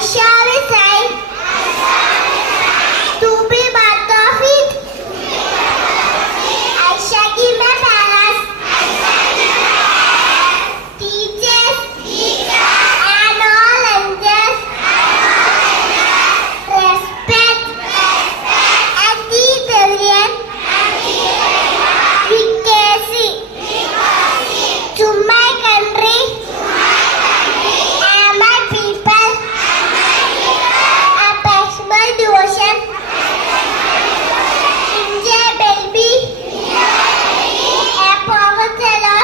shall recite to be part of it. I shall give my parents, teachers, and all angels respect and teach everyone with courtesy to my country and my people. A passionate devotion. India baby. A power teller.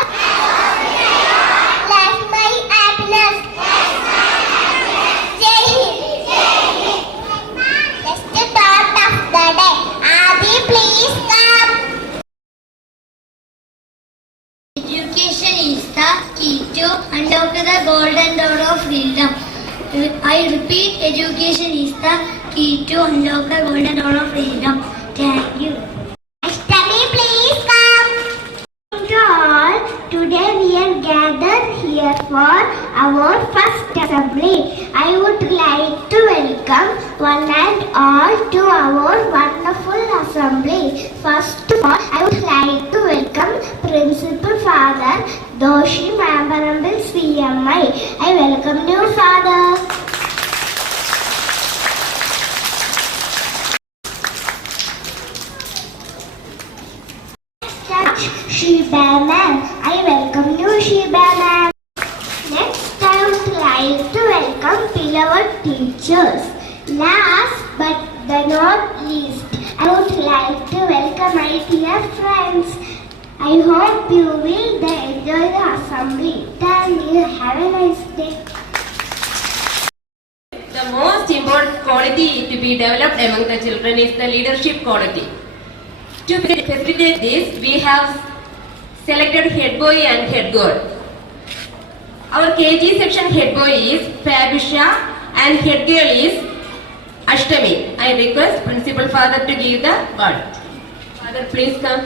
Like my happiness. Jai Hind. That's the thought of the day. Adi, please come. Education is the key to unlock the golden door of freedom. I repeat, education is the key to unlock the golden door of freedom. Thank you. Ashtami, please come. To all, today we are gathered here for our first assembly. I would like to welcome one and all to our wonderful assembly. First of all, I would like to welcome Principal Father Doshi Mambarambil CMI. I welcome you, Father. Shiba ma'am. I welcome you, Shiba ma'am. Next, I would like to welcome beloved teachers. Last but not least, I would like to welcome my dear friends. I hope you will enjoy the assembly. Thank you. Have a nice day. The most important quality to be developed among the children is the leadership quality. To facilitate this, we have selected head boy and head girl. Our KG section head boy is Fabisha and head girl is Ashtami. I request Principal Father to give the word. Father, please come.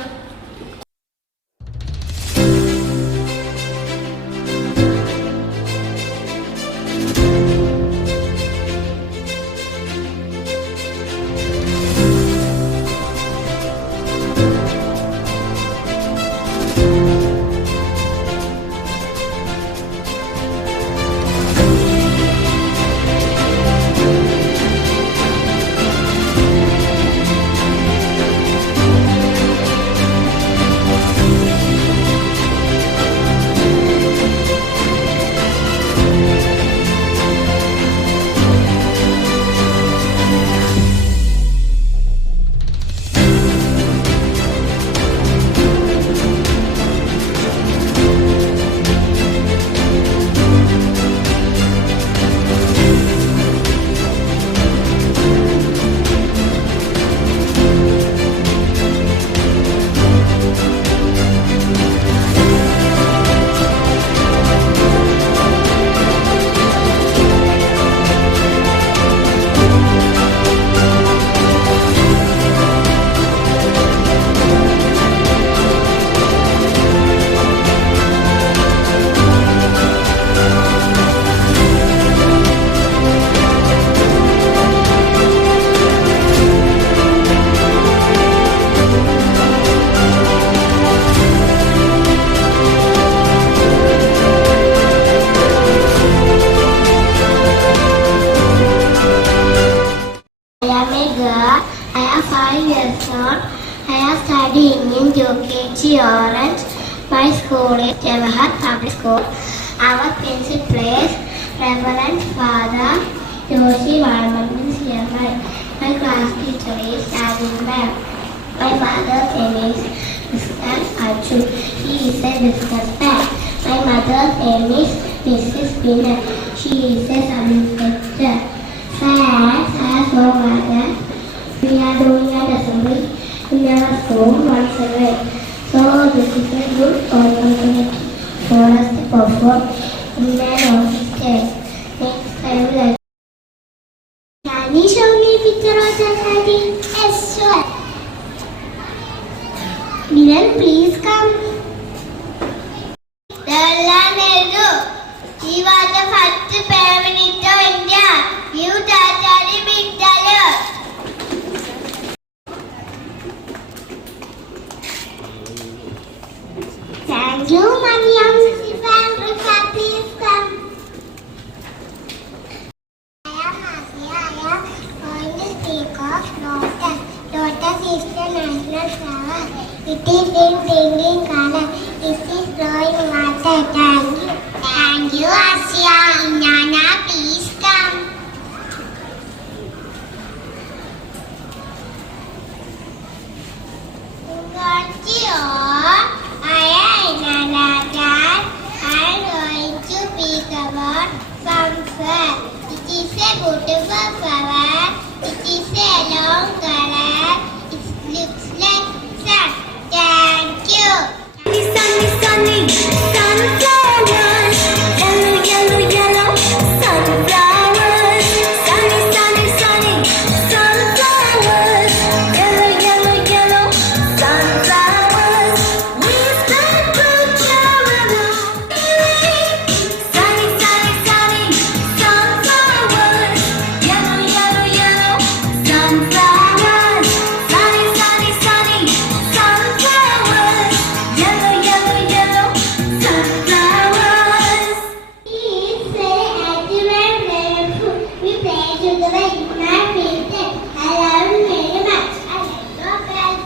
I am studying in UKG Orange. My school is Jawahar Public School. Our principal is Reverend Father Jawahar CMI. My class teacher is Adin Ma'am. My father's name is Mr. Arjun. He is a businessman. My mother's name is Mrs. Bina. She is a sub-inspector. As no mother, we are doing an assembly in our school once a week. So this is a good opportunity for us to perform in an office stage. Next, I would like. Can you show me a picture of the study? Yes, sure. Miran, please come. He was the first Prime Minister of India. He It is in pink color. It is flowing water. Thank you. Thank you, Asya. Nana, please come. I am Nana. I am going to speak about sunflower. It is a beautiful flower. It is a long color. It looks like sun. Thank you. Sunny, sunny, sunflowers. Yellow, yellow, yellow, sunflowers. Sunny, sunny, sunny, sunflowers. Yellow, yellow, yellow, sunflowers. We spread good cheer around. Sunny, sunny, sunny, sunflowers. Yellow, yellow, yellow, sunflowers. Sunny, sunny, sunny, sunflowers. Yellow, yellow, yellow, sunflowers. Please say active and playful. We play together in my field. I love you very much. I like your best.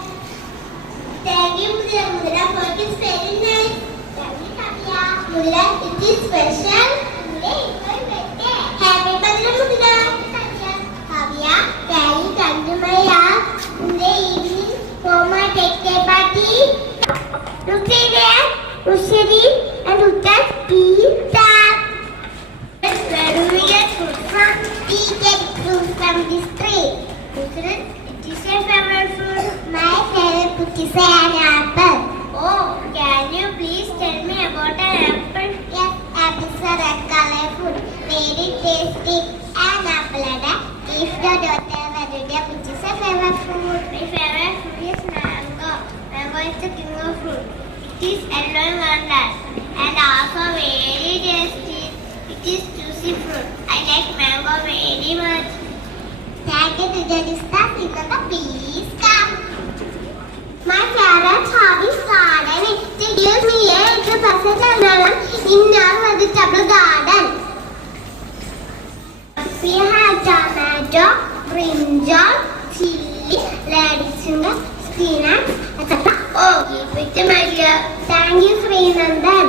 Thank you, Mudra, for it is very nice. Thank you, Kavya. Mudra, it is special. Happy birthday, Mudra. Kavya, can you come to my house in the evening for my birthday party? Look there, Ushari and Uttar, pizza. Where do we get fruit from? We get fruit from this tree. Ushari, it is your favorite fruit. My favorite fruit is an apple. Oh, can you please tell me about an apple? Yes, apples are red color fruit. Very tasty. An apple and a if the daughter Varudia, which is your favorite fruit? My favorite fruit is mango. Mango is the king of fruit. It is yellow in wonder and also very tasty. It is juicy fruit. I like mango very much. Thank you to the staff. Please come. My parents have this garden. It gives me a percent in our vegetable garden. We have tomato, brinjal, chili, radish, spinach, etc. Oh, keep it to my dear. Thank you, Srinandan.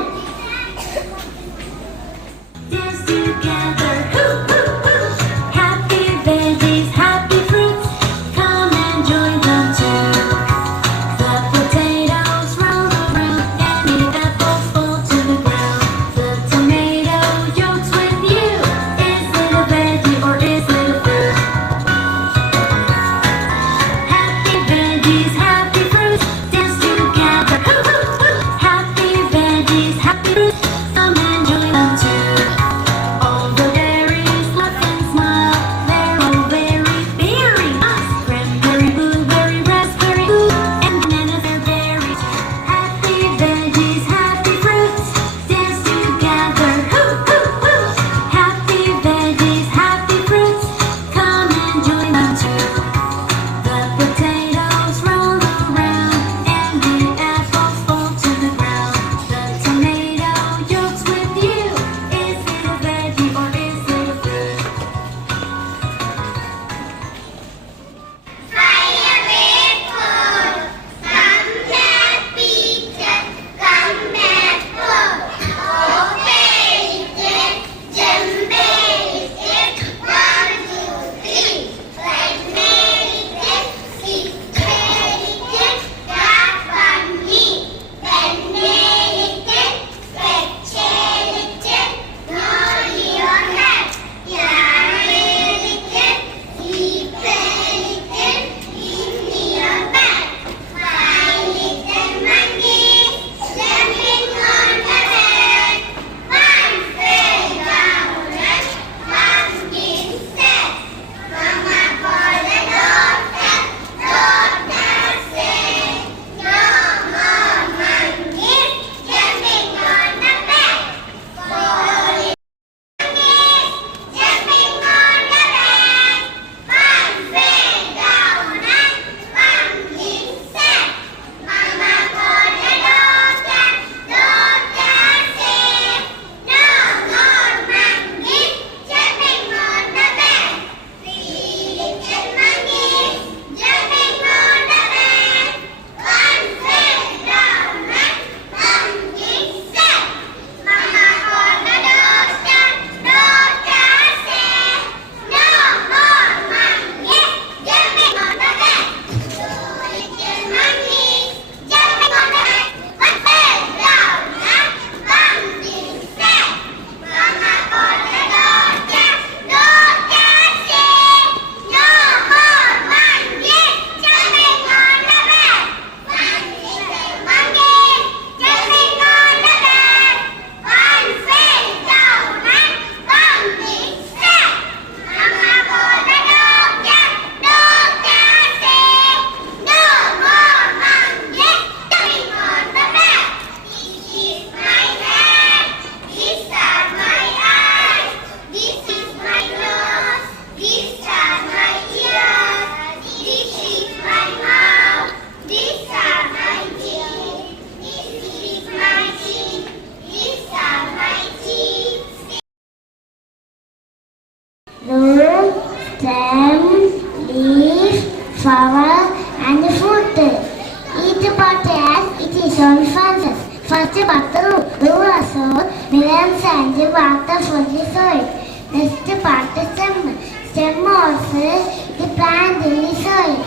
Dance together, hoo, hoo, hoo. Happy veggies, happy fruits. Come and join them too. The potatoes roll around and the apples fall to the ground. The tomato jokes with you. Is it a veggie or is it a fruit? Happy veggies, happy fruits. Dance together, hoo, hoo, hoo. Happy veggies, happy root, stem, leaf, flower, and fruit. Each part has its own functions. First part root absorbs minerals and water from the soil. Next part stem. Stem also the plant in the soil.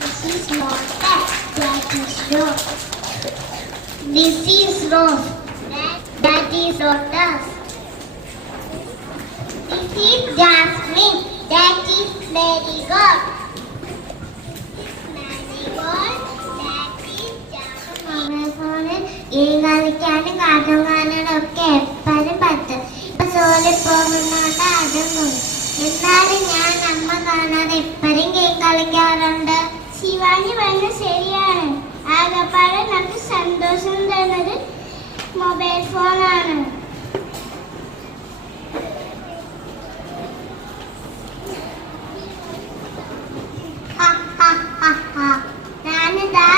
This is lotus. That is rose. This is rose. That is lotus. This is jasmine. That is marigold. Marigold. That is jasmine. Game കളിക്കാനും cartoon കാണാനും ഒക്കെ എപ്പോഴും പറ്റും. ഇപ്പൊ സോളിൽ പോകുന്നോണ്ട് അതും പോയി. എന്നാലും ഞാൻ അമ്മ കാണാതെ എപ്പോഴും ഗെയിം കളിക്കാറുണ്ട്. ശിവാനി പറഞ്ഞ ശരിയാണ്. ആകപ്പാടെ നമുക്ക് സന്തോഷം തരുന്നത് മൊബൈൽ ഫോണാണ്. ഞാനിതാ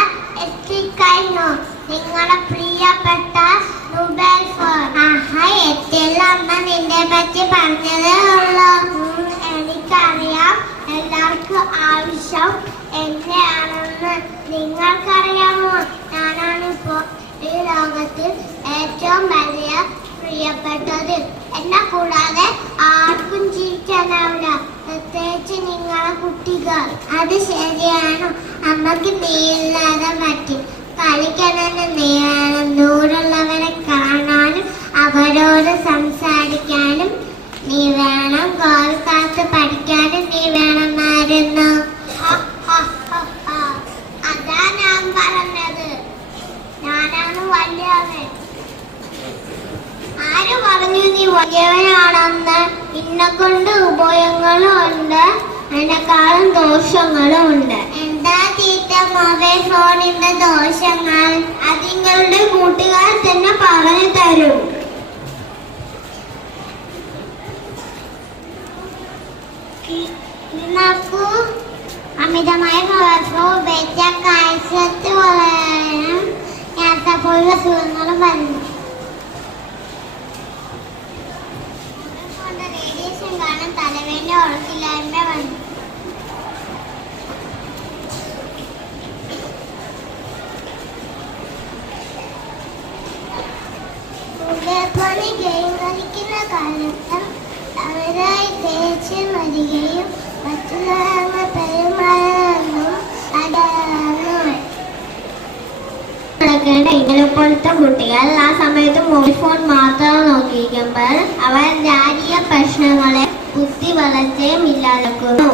എത്തിക്കഴിഞ്ഞു നിങ്ങളെ പ്രിയപ്പെട്ട മൊബൈൽ ഫോൺ. എത്തില്ല അമ്മ, നിന്നെ പറ്റി പറഞ്ഞതേ ഉള്ളൂ. എനിക്കറിയാം എല്ലാവർക്കും ആവശ്യം എന്നെയാണെന്ന്. നിങ്ങൾക്കറിയാമോ, ഞാനാണിപ്പോ ഈ ലോകത്തിൽ ഏറ്റവും വലിയ പ്രിയപ്പെട്ടത്. എന്നെ കൂടാതെ ആർക്കും ജീവിക്കാനാവില്ല, പ്രത്യേകിച്ച് നിങ്ങളെ കുട്ടികൾ. അത് ശരിയാണ്. അമ്മക്ക് നീയില്ലാതെ പറ്റും. കളിക്കാനും നീ വേണം, ദൂരമുള്ളവരെ കാണാനും അവരോട് സംസാരിക്കാനും നീ വേണം, കോൽക്കാലത്ത് പഠിക്കാനും നീ വേണമായിരുന്നു. അതാ ഞാൻ പറഞ്ഞത്, ഞാനാണ് വലിയവൻ. ആര് പറഞ്ഞു നീ വലിയവനാണെന്ന്? ഇന്നെ കൊണ്ട് ഉപയോഗങ്ങളും ഉണ്ട്, അതിനെക്കാളും ദോഷങ്ങളും ഉണ്ട്. എന്താ തീറ്റ മൊബൈൽ ഫോണിന്റെ ദോഷങ്ങൾ? അത് നിങ്ങളുടെ കൂട്ടുകാർ തന്നെ പറഞ്ഞു തരും. നോക്കൂ, അമിതമായ മൊബൈൽ ഫോൺ ഉപയോഗിച്ചാൽ കാഴ്ചത്ത് വളരാനും നേരത്തെ പോലുള്ള അസുഖങ്ങളും വരുന്നു. റേഡിയേഷൻ കാരണം തലവേദന, ഉറക്കില്ലായ്മ വന്നു. പോലെ ഗെയിം കളിക്കുന്ന കാലത്ത് അവരായി ദേഷ്യം വരികയും മറ്റുള്ളവരുടെ പെരുമാറുന്നു. ഇങ്ങനെ പോലത്തെ കുട്ടികൾ ആ സമയത്ത് മൊബൈൽ ഫോൺ മാത്രം നോക്കിയിരിക്കുമ്പോൾ അവർ ജാതീയ പ്രശ്നങ്ങളെ ബുദ്ധി വളർച്ചയും ഇല്ലാതാക്കുന്നു.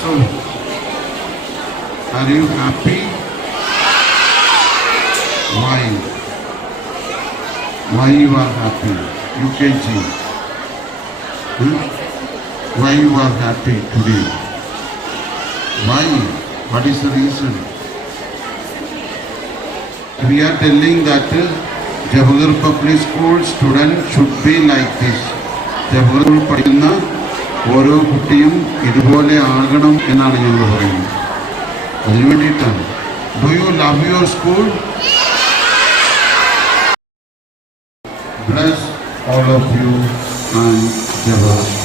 So, are you happy? Why? Why you are happy? UKG. Why you are happy today? Why? What is the reason? We are telling that Jawahar Public School students should be like this. Jawahar പഠിക്കുന്ന ഓരോ കുട്ടിയും ഇതുപോലെ ആകണം എന്നാണ് ഞങ്ങൾ പറയുന്നത്. അതിനു വേണ്ടിയിട്ടാണ്. Do you love your school? Bless all of you and Jawahar.